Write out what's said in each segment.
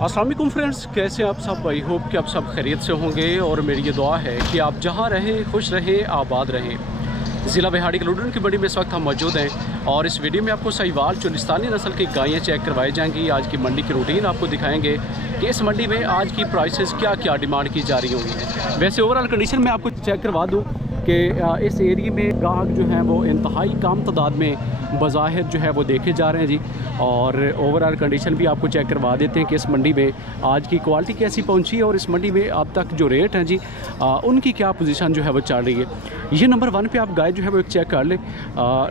अस्सलाम वालेकुम फ्रेंड्स, कैसे आप सब? आई होप कि आप सब खैरियत से होंगे और मेरी ये दुआ है कि आप जहाँ रहें खुश रहें, आबाद रहें। ज़िला बिहाड़ी के लुधियाना की मंडी में इस वक्त हम मौजूद हैं और इस वीडियो में आपको साहिवाल चोलिस्तानी नस्ल की गायें चेक करवाई जाएंगी। आज की मंडी की रूटीन आपको दिखाएंगे कि इस मंडी में आज की प्राइसेस क्या क्या डिमांड की जा रही होंगी। वैसे ओवरऑल कंडीशन में आपको चेक करवा दूँ कि इस एरिया में गाहक जो हैं वो इंतहाई कम तादाद में बज़ाहिर जो है वो देखे जा रहे हैं जी। और ओवरऑल कंडीशन भी आपको चेक करवा देते हैं कि इस मंडी में आज की क्वालिटी कैसी पहुंची है और इस मंडी में अब तक जो रेट हैं जी उनकी क्या पोजीशन जो है वो चल रही है। ये नंबर 1 पे आप गाय जो है वो एक चेक कर लें।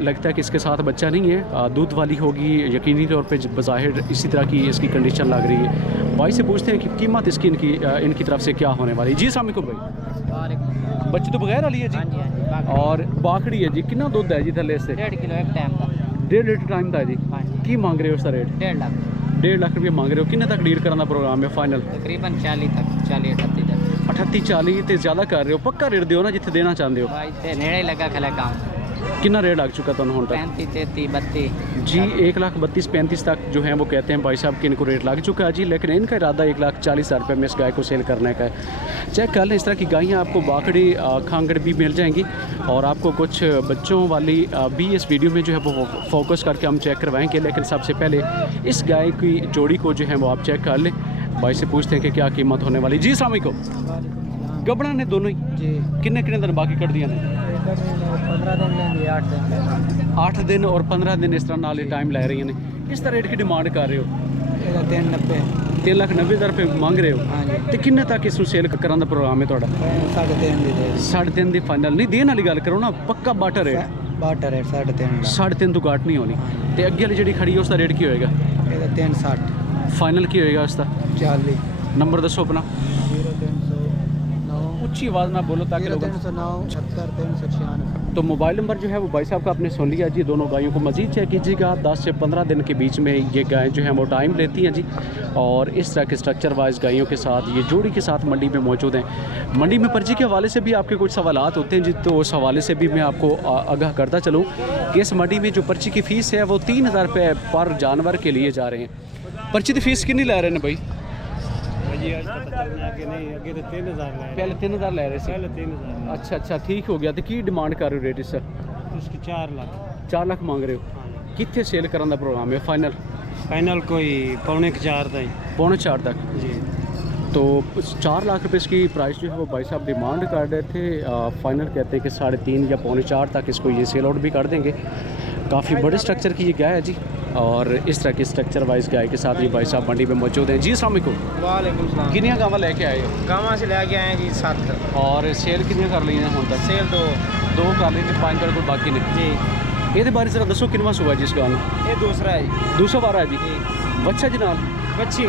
लगता है कि इसके साथ बच्चा नहीं है, दूध वाली होगी यकीनी तौर पे बज़ाहिर इसी तरह की इसकी कंडीशन लग रही है। भाई से पूछते हैं कि कीमत इसकी इनकी तरफ से क्या होने वाली। जी अस्सलाम वालेकुम भाई। बच्चे तो बगैर वाली है जी? हाँ जी। और बाखड़ी है जी, कितना दूध है जी थले से? 1.5 किलो एक टाइम का। 1.5 लीटर टाइम का जी। हाँ जी। की मांग रहे हो उसका रेट? 1.5 लाख। 1.5 लाख रुपये मांग रहे हो। किन्ने तक डील कराना प्रोग्राम है फाइनल? तकरीबन 40 तक, 40 38 तक। 38-40 तो ज़्यादा कर रहे हो, पक्का रेट दियो ना जिथे देना चाहते हो। भाई ते नेड़े लगा खले काम। कितना रेट लग चुका तुम तक? 35 33 32 जी 1,32,35 तक जो है वो कहते हैं भाई साहब कि इनको रेट लग चुका है जी। लेकिन इनका इरादा 1,40,000 रुपये में इस गाय को सेल करने का है। चेक कर लें, इस तरह की गायें आपको बाखड़ी खांगड़ भी मिल जाएंगी और आपको कुछ बच्चों वाली भी इस वीडियो में जो है वो फोकस करके हम चेक करवाएंगे। लेकिन सबसे पहले इस गाय की जोड़ी को जो है वो आप चेक कर लें। भाई से पूछते हैं कि क्या कीमत होने वाली। जी अस्सलाम वालेकुम। गबड़ा ने दोनों ही जी। किन्ने दिन बाकी कर दिया ने? 15 दिन लेंगे, 8 दिन। 8 दिन और 15 दिन इस तरह नाल टाइम लै रही ने। इस तरह रेट की डिमांड कर रहे हो? 390। 3,90,000 रुपये मांग रहे हो। हाँ जी। तो किन्ने तक इसको सेल कराने का प्रोग्राम है थोड़ा? 3.5 दी दे। 3.5 की फाइनल नहीं देने वाली गल करो ना, पक्का बाटर रेट। बाटर है 3.5 लाख। 3.5 तो घट नहीं होनी। तो अगे वाली जी खड़ी है उसका रेट की होएगा? 360। फाइनल की होएगा उसका? 40। नंबर दसो अपना। 0309 उच्ची आवाज़ में बोलो ताकि लोग। 0309 76 396। तो मोबाइल नंबर जो है वो भाई साहब का आपने सुन लिया जी। दोनों गायों को मज़ीद चेक कीजिएगा। 10 से 15 दिन के बीच में ये गायें जो हैं वो टाइम लेती हैं जी। और इस तरह के स्ट्रक्चर वाइज गायों के साथ ये जोड़ी के साथ मंडी में मौजूद हैं। मंडी में पर्ची के हवाले से भी आपके कुछ सवालात होते हैं जी, तो उस हवाले से भी मैं आपको आगाह करता चलूँ कि इस मंडी में जो पर्ची की फ़ीस है वो 3,000 रुपये पर जानवर के लिए जा रहे हैं। पर्ची की फ़ीस कितनी लै रहे हैं भाई? पहले 3,000 ले रहे थे। अच्छा अच्छा ठीक हो गया। तो की डिमांड कर रहे हो रेट इसका? उसकी 4 लाख। 4 लाख मांग रहे हो। कितने सेल कराने का प्रोग्राम है फाइनल? फाइनल कोई 3.25 तक। 3.25 तक जी। तो 4 लाख रुपए इसकी प्राइस जो है वो भाई साहब डिमांड कर रहे थे। फाइनल कहते हैं कि 3.5 या 3.25 तक इसको ये सेल आउट भी कर देंगे। काफ़ी बड़े स्ट्रक्चर की ये गाय है जी। और इस तरह की स्ट्रक्चर वाइज गाय के साथ ये भाई साहब मंडी में मौजूद हैं। जी अस्सलाम वालेकुम। वालेकुम सलाम। कितनी गाँव लेके आए हो? गाँव से लेके आए हैं जी 7। और सेल कितनी कर ली हैं हम तक? सेल 2 कर ली, 5 कर कोई बाकी नहीं जी। ये बारे जरा दसो किनवा सुबह जिस गाँव ये दूसरा है जी। 212 है जी। जी। बच्चा जी नाल बच्ची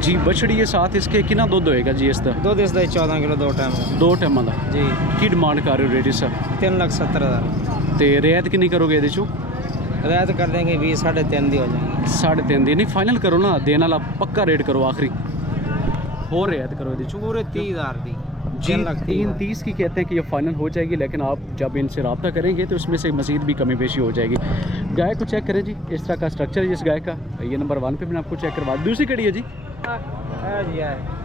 जी बछड़ी है साथ इसके। कितना दूध होएगा जी इसका? दूध इसका 14 किलो 2 टाइम। 2 टाइम का जी। की डिमांड कर रहे हो रेट इसका? 3,70,000। तो रियायत कितनी करोगे ये चो? रियायत कर देंगे 20 3.5 दी हो जाएंगे। 3.5 दी नहीं, फाइनल करो ना, देने वाला पक्का रेट करो आखिरी। हो रियायत करो ये चो पूरे 30,000 दी जी। 3,30 की कहते हैं कि ये फाइनल हो जाएगी। लेकिन आप जब इनसे रब्ता करेंगे तो उसमें से मज़ीद भी कमी पेशी हो जाएगी। गाय को चेक करें जी, इस तरह का स्ट्रक्चर है इस गाय का। ये नंबर 1 पे मैंने आपको चेक करवा। दूसरी कड़ी है जी जी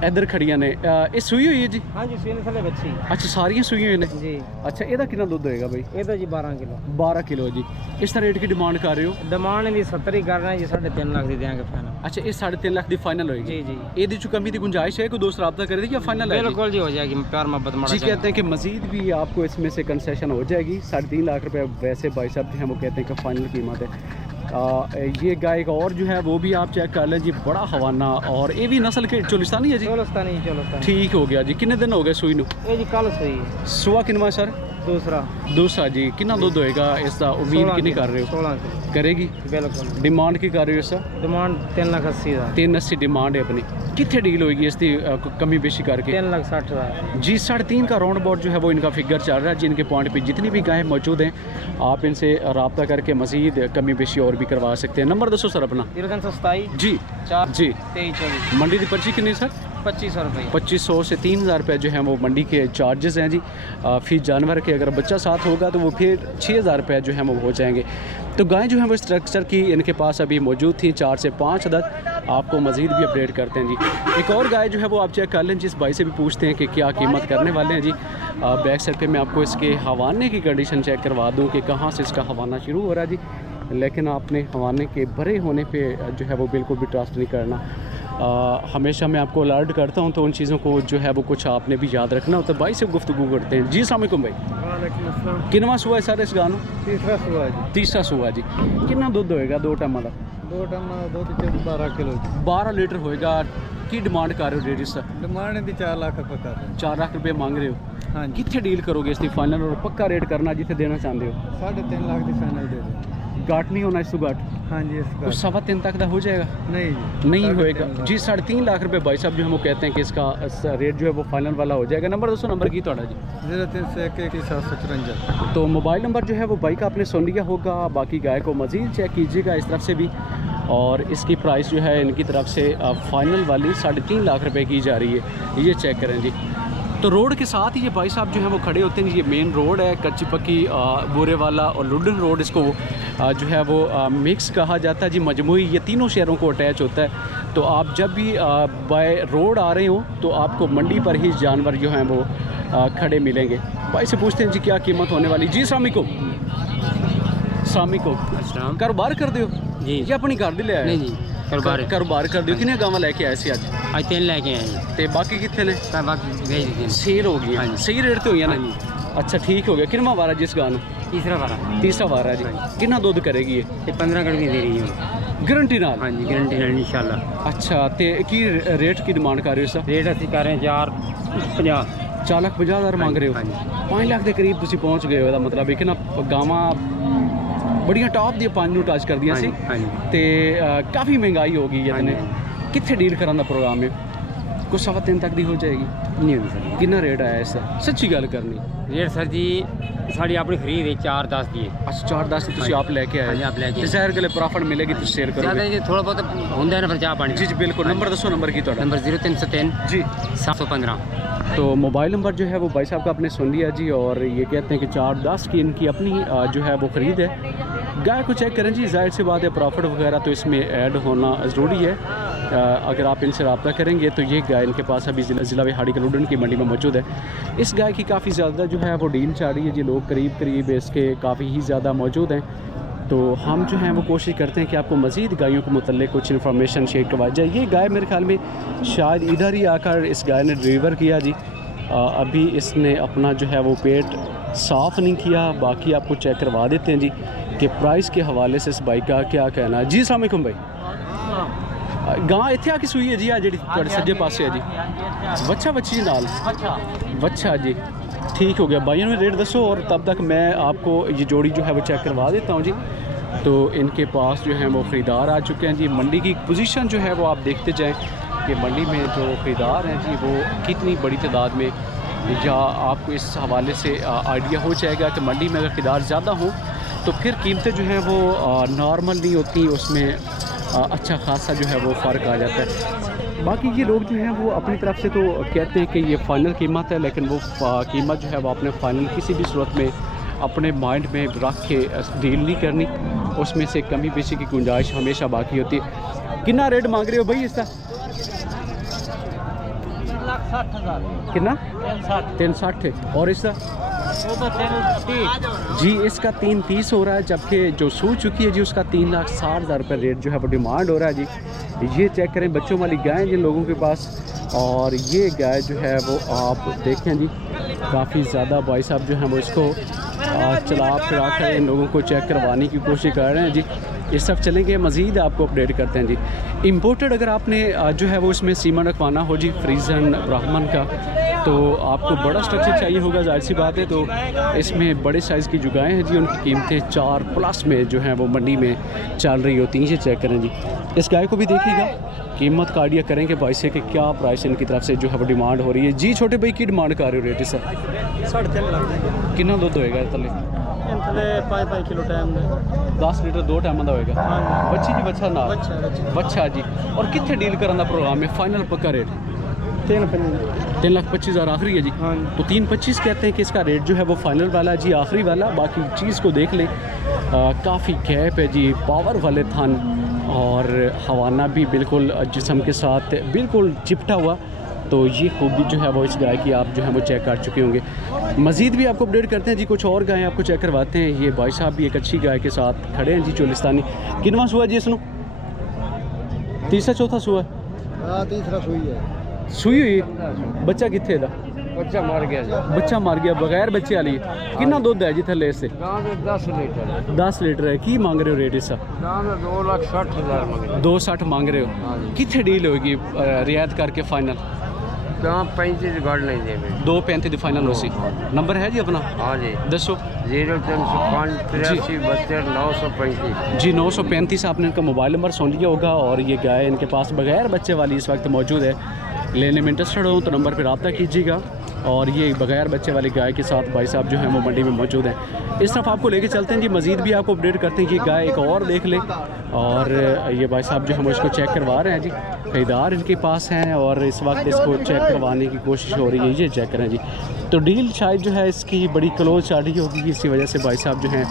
इधर खड़िया ने। ये सुई हुई है जी? हाँ जी सुई थले बच्ची। अच्छा सारियाँ सुई हुई ने जी। अच्छा ਇਹਦਾ कितना दूध होएगा भाई? ये तो जी 12 किलो। 12 किलो जी। इस तरह रेट की डिमांड कर रहे हो? डिमांड भी 70 ही कर रहे हैं जी। 3.5 लाख दी देंगे फाइनल। अच्छा ये 3.5 लाख की फाइनल होएगी? जी जी। ये कमी की गुंजाइश है? कोई दोस्त रब्ता करे या फाइनल है? बिल्कुल जी हो जाएगी, प्यार मोहब्बत जी। कहते हैं कि मजीद भी आपको इसमें से कंसेशन हो जाएगी। 3.5 लाख रुपए वैसे भाई साहब हैं वो कहते हैं कि फाइनल कीमत है। ये गाय का और जो है वो भी आप चेक कर लें जी, बड़ा हवाना। और ये भी नस्ल के चोलिस्तानी है जी? चोलिस्तानी। ठीक हो गया जी। कितने दिन हो गए सुई नू? ये जी कल सुई है। सुबह किनवा सर? दूसरा जी। कितना दूध होएगा इसका? उम्मीद कितनी कर रहे हो? 16 किलो करेगी? बिल्कुल। डिमांड की कर रहे हो इसका? डिमांड 3,80,000। 380 डिमांड है अपनी। कितने डील होगी इसकी कमी बेशी करके? 3,60,000 जी। 3.5 का राउंड अबाउट जो है वो इनका फिगर चल रहा है जी। इनके पॉइंट पे जितनी भी गायें मौजूद हैं आप इनसे रब्ता करके मजीद कमी बेशी और भी करवा सकते हैं। नंबर दसो सर अपना। 0327 जी 4 जी। 23 24। मंडी की पर्ची कितनी सर? 2500 रुपये। 2500 से 3,000 रुपये जो हैं वो मंडी के चार्जेस हैं जी। फीस जानवर के अगर बच्चा साथ होगा तो वो फिर 6,000 रुपये जो हैं वो हो जाएंगे। तो गायें जो हैं वो स्ट्रक्चर की इनके पास अभी मौजूद थी 4 से 5 अदद। आपको मज़ीद भी अपडेट करते हैं जी। एक और गाय जो है वो आप चेक कर लें, जिस भाई से भी पूछते हैं कि क्या कीमत करने वाले हैं जी। बैक साइड पे मैं आपको इसके हवाने की कंडीशन चेक करवा दूँ कि कहाँ से इसका हवाना शुरू हो रहा है जी, लेकिन आपने हवाने के भरे होने पे जो है वो बिल्कुल भी ट्रस्ट नहीं करना। हमेशा मैं आपको अलर्ट करता हूँ, तो उन चीज़ों को जो है वो कुछ आपने भी याद रखना होता है। भाई से गुफ्तगू करते हैं जी। अस्सलाम वालेकुम भाई, किनवा सुआ है सर इस गानों? तीसरा सुआ जी। तीसरा सुआ जी। कितना दुध होएगा 2 टाइम का? 2 टाइम दुध 12 किलो 12 लीटर होएगा। की डिमांड कर रहे हो रेट इसका? डिमांड दी 4 लाख रुपये कर रहे हैं। 4 लाख रुपये मांग रहे हो? हाँ जी। कितने डील करोगे इसकी फाइनल और पक्का रेट करना जिथे देना चाहते हो? 3.5 लाख की फाइनल दे दो। गाट नहीं होना इस तो गाट? हाँ जी। कुछ 3.25 तक का हो जाएगा? नहीं जी, नहीं होएगा जी। 3.5 लाख रुपये भाई साहब जो हम वो कहते हैं कि इसका रेट जो है वो फाइनल वाला हो जाएगा। नंबर दोस्तों, नंबर की थोड़ा जी? 0301 तो मोबाइल नंबर जो है वो बाइक आपने सुन लिया होगा। बाकी गाय को मज़ीद चेक कीजिएगा इस तरफ से भी, और इसकी प्राइस जो है इनकी तरफ से फाइनल वाली 3.5 लाख रुपए की जा रही है। ये चेक करें जी। तो रोड के साथ ही ये भाई साहब जो है वो खड़े होते हैं। ये मेन रोड है, कच्ची पक्की बोरे वाला और लुडन रोड, इसको जो है वो मिक्स कहा जाता है जी। मजमूई ये तीनों शहरों को अटैच होता है। तो आप जब भी बाय रोड आ रहे हो तो आपको मंडी पर ही जानवर जो हैं वो खड़े मिलेंगे। भाई से पूछते हैं जी क्या कीमत होने वाली जी। अस्सलाम वालेकुम, कारोबार कर दो जी या अपनी घर दी ले आए? नहीं जी, कारोबार कर दो। कितने गावां लेके आए सी अज? आज 3 लेके आए जी। ते बाकी कितने ने? बाकी भेज देते हैं। सेल हो गई? हाँ जी। सही रेट तो हुई है ना? हाँ जी। अच्छा ठीक हो गया। कितना वारा जिस गान? तीसरा वाला। तीसरा वारा जी। कितना दूध करेगी ये? 15 कड़वी दे रही है गारंटी नाल? हाँ जी, गारंटी नाल इंशाल्लाह। अच्छा, ते की रेट की डिमांड कर रहे हो? रेट असं कर रहे हैं 450। 4,50,000 मांग रहे हो? हाँ जी। 5 लाख के करीब तुसी पहुँच गए हो। ਇਹਦਾ मतलब है कि ना गावां बड़ियां टॉप दी 5 ਨੂੰ टच कर दिया सी हाँ जी। ते काफ़ी महंगाई हो गई है। हाँ इतने जी। कितने डील कराने का प्रोग्राम है? कुछ 3.25 तक दी हो जाएगी? नहीं होगी सर। कितना रेट आया इसका? सच्ची गल करनी। रेट सर जी साड़ी अपनी खरीद है 4-10 की है। अच्छा 4-10 तुसी आप लेके आए? हाँ जी, आप लेके आए। ज़ाहिर गले प्रॉफिट मिलेगी तो शेयर ज़्यादा करोगे? जी थोड़ा बहुत होता है ना, फिर चाह पानी। जी जी बिल्कुल। नंबर दसो, नंबर की थोड़ा? नंबर 0303 जी 715। तो मोबाइल नंबर जो है वो भाई साहब का आपने सुन लिया जी। और ये कहते हैं कि 4-10 की इनकी अपनी जो है वो ख़रीद है। गाय को चेक करें जी, जाहिर सी बात है प्रॉफिट वगैरह तो इसमें ऐड होना ज़रूरी है। अगर आप इनसे रब्ता करेंगे तो ये गाय इनके पास अभी ज़िला विहाड़ी कलूडन की मंडी में मौजूद है। इस गाय की काफ़ी ज़्यादा जो है वो डील चल रही है जी। लोग करीब इसके काफ़ी ही ज़्यादा मौजूद हैं। तो हम जो हैं वो कोशिश करते हैं कि आपको मज़ीद गायों के मुतल्लिक़ कुछ इन्फॉर्मेशन शेयर करवाई जाए। ये गाय मेरे ख्याल में शायद इधर ही आकर इस गाय ने डिलीवर किया जी। अभी इसने अपना जो है वो पेट साफ़ नहीं किया। बाकी आपको चेक करवा देते हैं जी कि प्राइस के हवाले से इस बाइक का क्या कहना है जी। अस्सलाम वालेकुम भाई, गां इत्थे आके सूई है जी? आ जी सज्जे पासे है जी। बच्चा बच्ची जी नाल? बच्चा जी, ठीक हो गया। भाइयों ने रेट दसो और तब तक मैं आपको ये जोड़ी जो है वो चेक करवा देता हूँ जी। तो इनके पास जो है वो ख़रीदार आ चुके हैं जी। मंडी की पोजीशन जो है वो आप देखते जाएं कि मंडी में जो ख़रीदार हैं जी वो कितनी बड़ी तादाद में, या आपको इस हवाले से आइडिया हो जाएगा कि मंडी में अगर ख़रीदार ज़्यादा हो तो फिर कीमतें जो हैं वो नॉर्मल नहीं होती, उसमें अच्छा खासा जो है वो फ़र्क आ जाता है। बाकी ये लोग जो हैं वो अपनी तरफ से तो कहते हैं कि ये फ़ाइनल कीमत है, लेकिन वो कीमत जो है वो अपने फ़ाइनल किसी भी सूरत में अपने माइंड में रख के डील नहीं करनी। उसमें से कमी बेशी की गुंजाइश हमेशा बाकी होती है। कितना रेट मांग रहे हो भाई इसका? 3,60,000। कितना? 360। 360। और इसका? वो तो 330 जी इसका 330 हो रहा है, जबकि जो सू चुकी है जी उसका 3,60,000 रुपये रेट जो है वो डिमांड हो रहा है जी। ये चेक करें, बच्चों वाली गाय जिन लोगों के पास, और ये गाय जो है वो आप देखें जी काफ़ी ज़्यादा भाई साहब जो हैं वो इसको चला फिरा कर इन लोगों को चेक करवाने की कोशिश कर रहे हैं जी। ये सब चलेंगे, मज़ीद आपको अपडेट करते हैं जी। इम्पोर्टेड अगर आपने जो है वो इसमें सीमन रखवाना हो जी, फ्रीजन ब्राह्मण का, तो आपको बड़ा स्ट्रक्चर चाहिए होगा, जाहिर सी बात है। तो इसमें बड़े साइज़ की जो गायें हैं जी उनकी कीमतें 4+ में जो हैं वो मंडी में चल रही होती हैं। ये चेक करें जी। इस गाय को भी देखिएगा, कीमत का आइडिया करेंगे भाई से कि क्या प्राइस इनकी तरफ से जो है वो डिमांड हो रही है जी। छोटे भाई की डिमांड कर रहे हो रेट? सर 3.5 लाख। कितना दूध होएगा तले? 5 किलो टाइम 10 लीटर 2 टाइम का होएगा। हाँ। बच्ची जी बच्चा ना? बच्चा जी। और कितने डील कराना प्रोग्राम है? फाइनल पक्का रेट 3,25,000 आखिरी है जी। हाँ। तो 3,25 कहते हैं कि इसका रेट जो है वो फाइनल वाला जी, आखिरी वाला। बाकी चीज़ को देख लें, काफ़ी गैप है जी, पावर वाले थान, और हवाना भी बिल्कुल जिस्म के साथ बिल्कुल चिपटा हुआ। तो ये खूबी जो है वो इस गाय की आप जो है वो चेक कर चुके होंगे। मज़ीद भी आपको अपडेट करते हैं जी, कुछ और गायें आपको चेक करवाते हैं। ये भाई साहब भी एक अच्छी गाय के साथ खड़े हैं जी, चोलिस्तानी। किनवा सुआ जी इसनों? तीसरा चौथा सुआ? हाँ तीसरा सुई है। सुई हुई? बच्चा कितने दा? बच्चा मर गया जी। बच्चा मर गया, बगैर बच्चे वाली। कितना दुध है जी थले इससे? 10 लीटर। 10 लीटर है। की मांग रहे हो रेट इसका? 2,60,000 मंगे। 2,60 मांग रहे हो? कितने डील होगी रियायत करके फाइनल? 35 गढ़ नहीं दे 2,35 ਦੀ फाइनल हो सी। नंबर है जी अपना? हाँ जी। दसो। 0305 83 72 935 जी 935 आपने इनका मोबाइल नंबर सुन लिया होगा। और ये गाय इनके पास बगैर बच्चे वाली इस वक्त मौजूद है। लेने में इंटरेस्टेड हो तो नंबर पर रब्ता कीजिएगा। और ये बगैर बच्चे वाली गाय के साथ भाई साहब जो हैं वो मंडी में मौजूद हैं। इस तरफ आपको लेके चलते हैं जी, मज़ीद भी आपको अपडेट करते हैं कि गाय एक और देख ले। और ये भाई साहब जो हम इसको चेक करवा रहे हैं जी, खरीदार इनके पास हैं और इस वक्त इसको चेक करवाने की कोशिश हो रही है। ये चेक करें जी। तो डील शायद जो है इसकी बड़ी क्लोज चल रही होगी, इसी वजह से भाई साहब जो हैं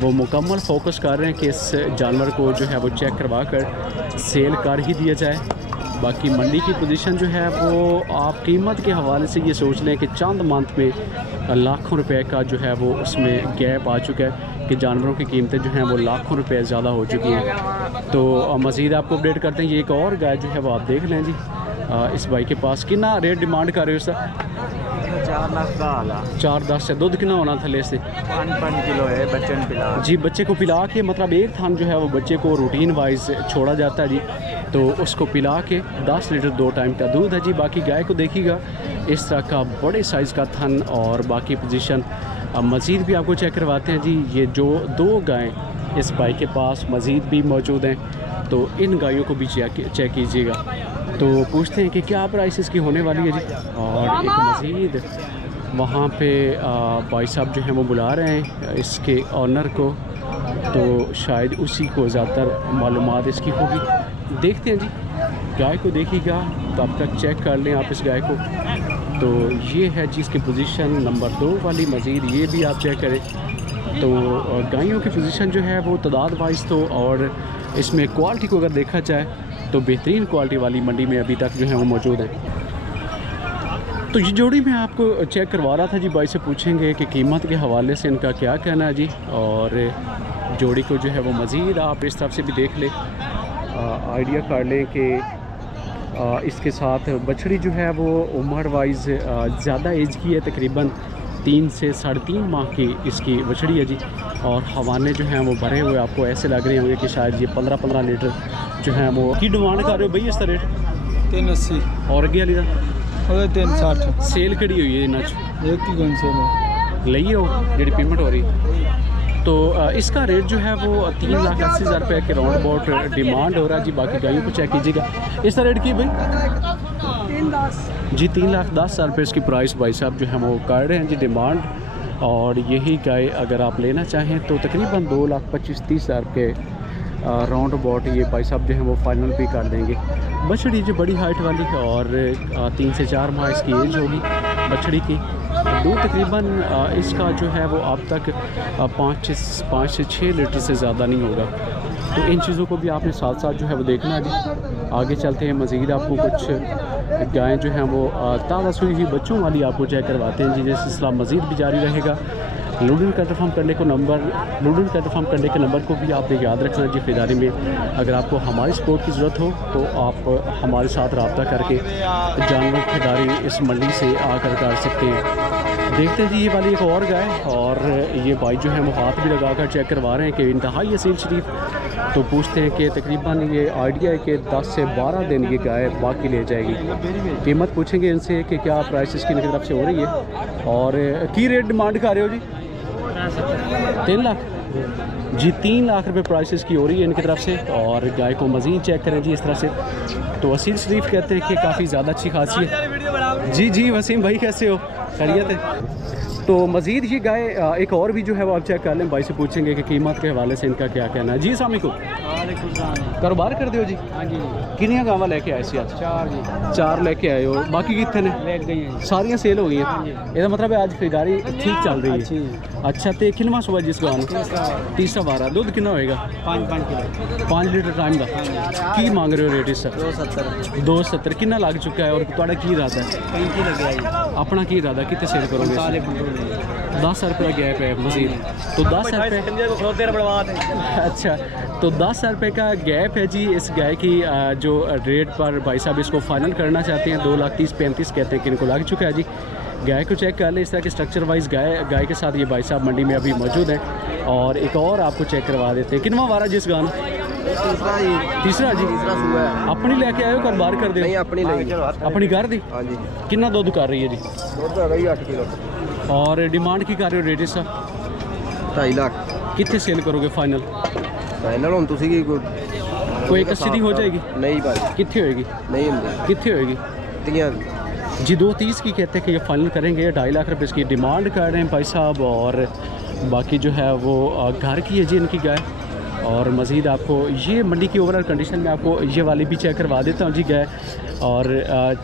वो मुकम्मल फोकस कर रहे हैं कि इस जानवर को जो है वो चेक करवा कर सेल कर ही दिया जाए। बाकी मंडी की पोजीशन जो है वो आप कीमत के हवाले से ये सोच लें कि चंद मंथ में लाखों रुपए का जो है वो उसमें गैप आ चुका है कि जानवरों की कीमतें जो हैं वो लाखों रुपए ज़्यादा हो चुकी हैं। तो मज़ीद आपको अपडेट करते हैं। ये एक और गाय जो है वो आप देख लें जी। इस भाई के पास कितना रेट डिमांड कर रहे हो इसका? 4,10 से। दूध कितना होना थले से? 5 किलो है। बच्चे ने पिला जी बच्चे को पिला के, मतलब एक थान जो है वो बच्चे को रूटीन वाइज छोड़ा जाता है जी। तो उसको पिला के 10 लीटर 2 टाइम का दूध है जी। बाकी गाय को देखिएगा इस तरह का बड़े साइज़ का थन और बाकी पोजीशन। मज़ीद भी आपको चेक करवाते हैं जी। ये जो 2 गायें इस भाई के पास मज़ीद भी मौजूद हैं, तो इन गायों को भी चेक कीजिएगा। तो पूछते हैं कि क्या प्राइस इसकी होने वाली है जी। और एक मज़ीद वहाँ पे भाई साहब जो हैं वो बुला रहे हैं इसके ऑनर को, तो शायद उसी को ज़्यादातर मालूमात इसकी होगी। देखते हैं जी, गाय को देखिएगा तब तक चेक कर लें आप इस गाय को। तो ये है जी इसकी पोजीशन नंबर 2 वाली। मज़ीद ये भी आप चेक करें। तो गायों की पोजीशन जो है वो तादाद वाइज तो, और इसमें क्वालिटी को अगर देखा जाए तो बेहतरीन क्वालिटी वाली मंडी में अभी तक जो है वो मौजूद है। तो ये जोड़ी मैं आपको चेक करवा रहा था जी। भाई से पूछेंगे कि कीमत के हवाले से इनका क्या कहना है जी। और जोड़ी को जो है वो मज़ीद आप इस तरफ से भी देख लें, आइडिया कर लें कि इसके साथ बछड़ी जो है वो उम्र वाइज ज़्यादा एज की है, तकरीबन 3 से 3.5 माह की इसकी बछड़ी है जी। और हवाने जो हैं वो भरे हुए आपको ऐसे लग रहे होंगे कि शायद ये 15-15 लीटर जो है वो की डिमांड कर रहे हो भैया इसका रेट? 380 और अगे वाली और 360 सेल कड़ी हुई है इन्होंने? एक ही कौन से लई हो जी पेमेंट हो रही। तो इसका रेट जो है वो 3,80,000 रुपये के राउंड अबाउट डिमांड हो रहा है जी। बाकी गायों को चेक कीजिएगा। इसका रेट की भाई? 3,10 जी 3,10,000 रुपये इसकी प्राइस भाई साहब जो है वो कर रहे हैं जी डिमांड। और यही गाय अगर आप लेना चाहें तो तकरीबन 2,25,30,000 के राउंड अबाउट ये भाई साहब जो है वो फाइनल भी कर देंगे। बछड़ी जो बड़ी हाइट वाली है और 3 से 4 माह इसकी एज होगी बछड़ी की। दूध तकरीबन इसका जो है वो अब तक 5 से 6 लीटर से ज़्यादा नहीं होगा। तो इन चीज़ों को भी आपने साथ साथ जो है वो देखना है जी। आगे चलते हैं, मज़ीद आपको कुछ गायें जो हैं वो ताज़ा सुई हुई बच्चों वाली आपको चेक करवाते हैं जी। ये सिलसिला मज़ीद भी जारी रहेगा। लूडन कंफर्म करने को नंबर को भी आपने याद रखना जी। खरीदारी में अगर आपको हमारी सपोर्ट की ज़रूरत हो तो आप हमारे साथ रब्ता करके जानवर खरीदारी इस मंडी से आकर कर सकते हैं। देखते हैं जी ये वाली एक और गाय, और ये भाई जो है वो हाथ भी लगाकर चेक करवा रहे हैं कि इंतहाई असील शरीफ। तो पूछते हैं कि तकरीबन ये आइडिया है कि 10 से 12 दिन ये गाय बाकी ले जाएगी। कीमत पूछेंगे इनसे कि क्या प्राइस इसकी इनकी तरफ से हो रही है और की रेट डिमांड कर रहे हो जी? 3 लाख जी। 3 लाख रुपए प्राइसेस की हो रही है इनकी तरफ से। और गाय को मज़ीद चेक करें जी इस तरह से। तो असील शरीफ कहते हैं कि काफ़ी ज़्यादा अच्छी खासियत। जी वसीम भाई कैसे हो? खैरियत है। तो मज़ीद ये गाय एक और भी जो है वो आप चेक कर लें। भाई से पूछेंगे कि कीमत के हवाले से इनका क्या कहना है जी। अस्सलाम वालेकुम। कारोबार कर दियो जी हाँ जी किनिया गावां लेके आए सी आज 4 जी 4 लेके आए हो बाकी कितने ने लेट गई है सारियां सेल हो गई हैं ਇਹਦਾ मतलब है आज खरीदारी ठीक चल रही अच्छी है अच्छा ਤੇ ਕਿੰਨਵਾਂ ਸੂਆ ਜਿਸ ਗਾਂ ਨੂੰ ਤੀਸਰਾ ਵਾਰਾ ਦੁੱਧ ਕਿੰਨਾ ਹੋਏਗਾ 5 किलो 5 ਲੀਟਰ ਟਾਈਮ ਦਾ ਕੀ ਮੰਗ ਰਹੇ ਹੋ ਰੇਟ ਇਸ 270 270 ਕਿੰਨਾ ਲੱਗ ਚੁੱਕਾ ਹੈ ਔਰ ਤੁਹਾਡਾ ਕੀ ਇਰਾਦਾ ਹੈ 35 लग गया जी अपना की इरादा कितने सेल करोगे साले कंट्रोल नहीं 10 रुपये का गैप है मजीद तो 10 रुपये अच्छा तो 10 रुपये का गैप है जी इस गाय की जो रेट पर भाई साहब इसको फाइनल करना चाहते हैं 2,30,35 कहते हैं कि इनको लग चुका है जी गाय को चेक कर लें इस तरह के स्ट्रक्चर वाइज गाय के साथ ये भाई साहब मंडी में अभी मौजूद हैं और एक और आपको चेक करवा देते हैं किनवा वारा जिस गान तीसरा जी तीसरा जी तीसरा सूआ है अपनी लेके आए हो कारोबार कर दे नहीं अपनी नहीं अपनी घर दी हाँ जी कितना दुध कर रही है जी दुध है गई 8 किलो और डिमांड की कर रहे हो रेट इस 2.5 लाख कितने सेल करोगे फाइनल फाइनल हम तुसी की कोई 81 दी हो जाएगी नहीं भाई कितने होएगी नहीं होंगे कितने होएगी तियां जी 2.30 की कहते हैं कि ये फाइनल करेंगे 2.5 लाख रुपए इसकी डिमांड कर रहे हैं भाई साहब और बाकी जो है वो घर की है जी इनकी गाय और मज़ीद आपको ये मंडी की ओवरऑल कंडीशन में आपको ये वाली भी चेक करवा देता हूँ जी गाय और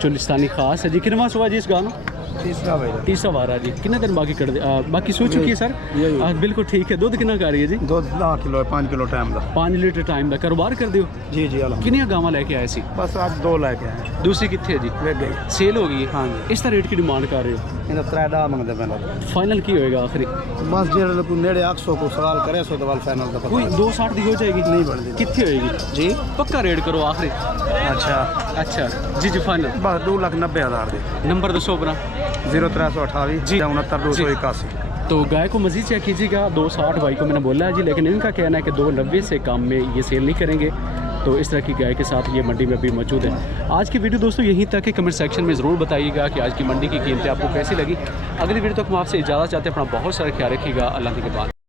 चुलिस्तानी ख़ास है जी कितना सुबह जी इस गानों तीसरा भाई तीसरा वारा जी कितना दिन बाकी कर दे बाकी सो चुकी है सर बिल्कुल ठीक है दूध कितना कर रही है जी 2 किलो 5 किलो टाइम का 5 लीटर टाइम का कारोबार कर दियो जी जी अलहमदुलिल्लाह किनिया गावां लेके आए सी बस आज 2 लेके आए दूसरी कितने है जी वे गई सेल हो गई है हाँ जी इस तरह रेट की डिमांड कर रहे हो इन्हें 3 दा मंगते पहले फाइनल की होएगा आखिरी बस जेड़े को नेड़े 800 को सवाल करे सो दवाल फाइनल का कोई 260 दी हो जाएगी नहीं बढ़ती कितनी होएगी जी पक्का रेट करो आखिरी अच्छा अच्छा जी जी फाइनल बस 2,90,000 दे नंबर दसो अपना 0328 जी। 69 तो गाय को मज़ीद चेक कीजिएगा 260 भाई को मैंने बोला है जी लेकिन इनका कहना है कि 290 से कम में ये सेल नहीं करेंगे तो इस तरह की गाय के साथ ये मंडी में भी मौजूद है आज की वीडियो दोस्तों यहीं तक है कमेंट सेक्शन में ज़रूर बताइएगा कि आज की मंडी की कीमतें आपको कैसी लगी अगली वीडियो तक हम आपसे इजाज़त चाहते हैं अपना बहुत सारा ख्याल रखिएगा अल्लाह के बाद